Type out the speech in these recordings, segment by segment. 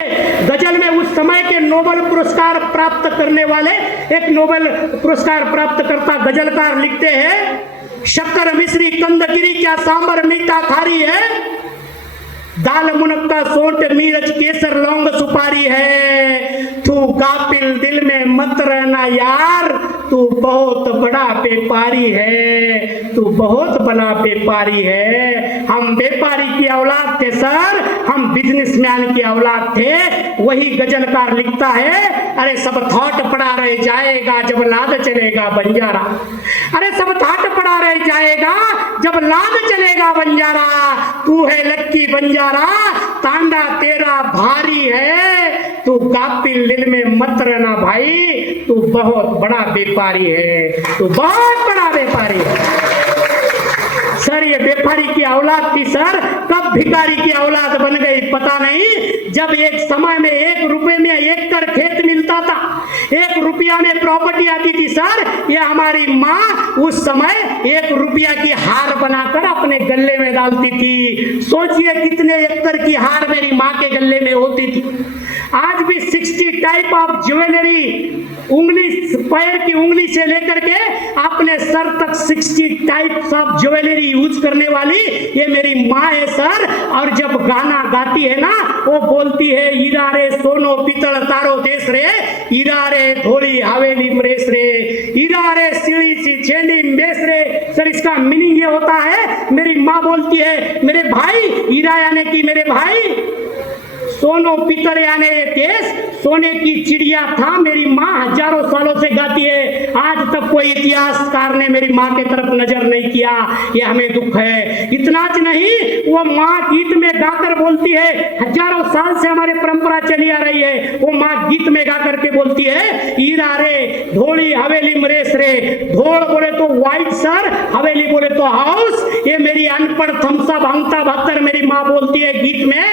गजल में उस समय के नोबेल पुरस्कार प्राप्त करने वाले एक नोबेल पुरस्कार प्राप्त करता गजलकार लिखते हैं, शक्कर मिश्री कंदगिरी क्या सांबर मीठा खारी है, दाल मुनक्का सोंठ मिर्च केसर लौंग सुपारी है, तू गाफिल दिल में मत रहना यार, तू बहुत बड़ा व्यापारी है, तू बहुत बड़ा व्यापारी है। हम व्यापारी की औलाद थे सर, हम बिजनेसमैन की औलाद थे। वही गजलकार लिखता है, अरे सब थॉट पड़ा रह जाएगा जब लाद चलेगा बंजारा, अरे सब थॉट पड़ा रह जाएगा जब लाद चलेगा बंजारा, तू है लक्की बंजारा तांडा तेरा भारी है, तू कापिल दिल में मत रहना भाई, तू बहुत बड़ा व्यापारी है, तू बहुत बड़ा व्यापारी है। सर ये व्यापारी की औलाद थी सर, कब भिखारी की औलाद बन गई पता नहीं। जब एक समय में 1 रुपए में 1 एकड़ खेत मिलता था, 1 रुपया में प्रॉपर्टी आती थी सर, ये हमारी माँ उस समय 1 रुपया की हार बनाकर अपने गले में डालती थी। सोचिए कितने एकड़ की हार मेरी माँ के गले में होती थी। आज भी 60 टाइप ऑफ ज्वेलरी, उंगली पैर की उंगली से लेकर के अपने सर तक 60 टाइप्स ऑफ ज्वेलरी यूज करने वाली ये मेरी माँ है सर। और जब गाना गाती है ना, वो बोलती है, हीरा रे सोनो पीतल तारो देश रे, हीरा रे धोली हवेली मरेश रे, हीरा रे सीढ़ी सी छेनी मेस रे। सर इसका मीनिंग ये होता है, मेरी माँ बोलती है मेरे भाई, हीरा यानी कि मेरे भाई, सोनो पीतल यानी ये देश, सोने की चिड़िया था। मेरी माँ हजारों सालों से गाती है, आज तक कोई इतिहासकार ने मेरी माँ के तरफ नजर नहीं किया, ये हमें दुख है। इतना नहीं, वो माँ गीत में गाकर बोलती है, हजारों साल से हमारे परंपरा चली आ रही है, वो माँ गीत में गा करके बोलती है, हीरा रे धोली हवेली मरेश रे। धोल बोले तो व्हाइट सर, हवेली बोले तो हाउस। ये मेरी अनपढ़ थमसा भांगता बहत्तर मेरी माँ बोलती है गीत में,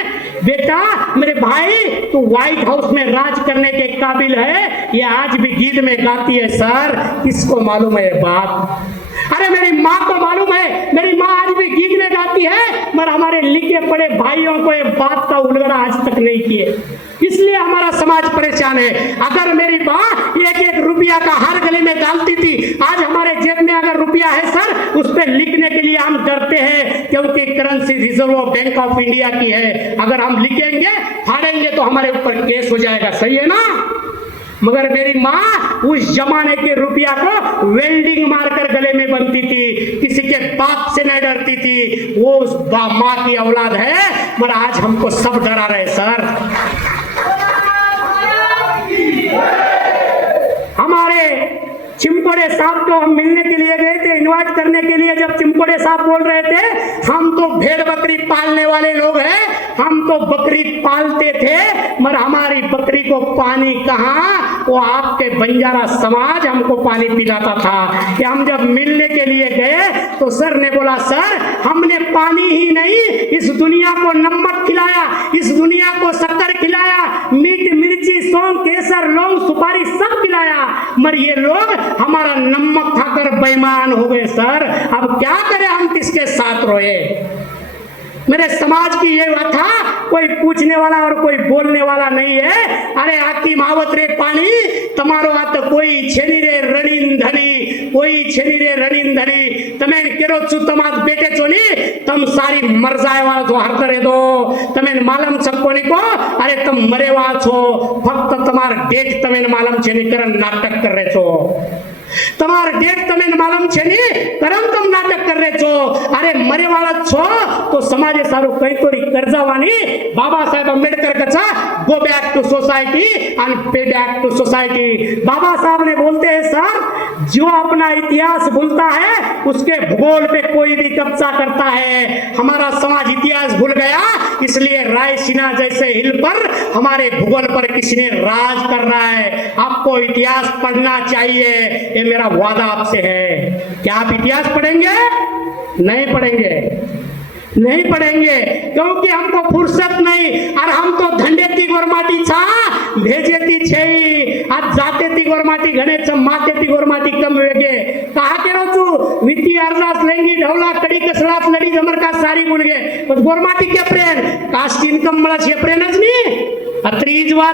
बेटा मेरे भाई तू व्हाइट हाउस में राज करने के काबिल है। ये आज भी गीत में गाती है सर, किसको मालूम है ये बात? अरे मेरी माँ को मालूम है, मेरी माँ आज भी गीत में गाती है, मगर हमारे लिखे पड़े भाइयों को ये बात का उलगड़ा आज तक नहीं किए, इसलिए हमारा समाज परेशान है। अगर मेरी माँ 1-1 रुपया का हर गले में डालती थी, आज हमारे जेब में अगर रुपया है सर, उस पर लिखने के लिए हम डरते हैं, क्योंकि currency reserve bank of India की है। अगर हम लिखेंगे फाड़ेंगे तो हमारे ऊपर केस हो जाएगा, सही है ना? मगर मेरी माँ उस जमाने के रुपया को वेल्डिंग मारकर गले में बनती थी, किसी के बाप से नहीं डरती थी। वो उस माँ की औलाद है, मगर आज हमको सब डरा रहे सर। हमारे चिमकोड़े साहब को हम मिलने के लिए गए थे, इनवाइट करने के लिए। जब चिमकोड़े साहब बोल रहे थे, हम तो भेड़ बकरी पालने वाले लोग हैं, हम तो बकरी पालते थे, मगर हमारी बकरी को पानी कहाँ, वो आपके बंजारा समाज हमको पानी पिलाता था। कि हम जब मिलने के लिए गए तो सर ने बोला, सर हमने पानी ही नहीं, इस दुनिया को नमक खिलाया, इस दुनिया को शक्कर खिलाया, मीठ मिर्ची सौंफ केसर लौंग सुपारी सब खिलाया, मगर ये लोग हमारा नमक खाकर बेईमान हो गए सर। अब क्या करें, हम किसके साथ रोए? मेरे समाज की ये था, कोई पूछने वाला और कोई बोलने वाला नहीं है। अरे आकी मावत रे पानी तमारो आत कोई छेनी रे रणीन धनी, कोई छेनी रे रणीन धनी, तमें केरो छु तमात बेटे चोनी, तम सारी मर जाए वाला छो हर करे दो, तमें मालम छकोनी को, अरे तुम मरे वाला छो, फक्त तमार डेट तमें मालम छेनी करन नाटक कर रहे छो, तमार डेट तमें मालूम छे नी करम तुम नाटक कर रहे छो। अरे मरे वाला छो तो समाजे सारू कई तोरी कर्जावानी बाबा साहेब अम्बेडकर कचा, go back to society and pay back to society. Baba Sahab ने बोलते हैं सर, जो अपना इतिहास भूलता है उसके भूगोल पे कोई भी कब्जा करता है। हमारा समाज इतिहास भूल गया, इसलिए रायसीना जैसे हिल पर हमारे भूगोल पर किसी ने राज कर रहा है। आपको इतिहास पढ़ना चाहिए, ये मेरा वादा आपसे है। क्या आप इतिहास पढ़ेंगे? नहीं पढ़ेंगे, नहीं पढ़ेंगे, क्योंकि हमको फुर्सत नहीं। और हम तो धंडेती गोरमाटी छा भेजेती छे, आज जातेती गोरमाटी घणे छ, मातेती गोरमाटी कम वेगे। कहा के रो तू विती अरदास लेंगी ढवला कड़ी कसलास लड़ी जमर का सारी बोल गए, गोरमाटी के प्रेम कास्ट इनकम मला छे प्रेम ज नहीं। આ ત્રીજ વાત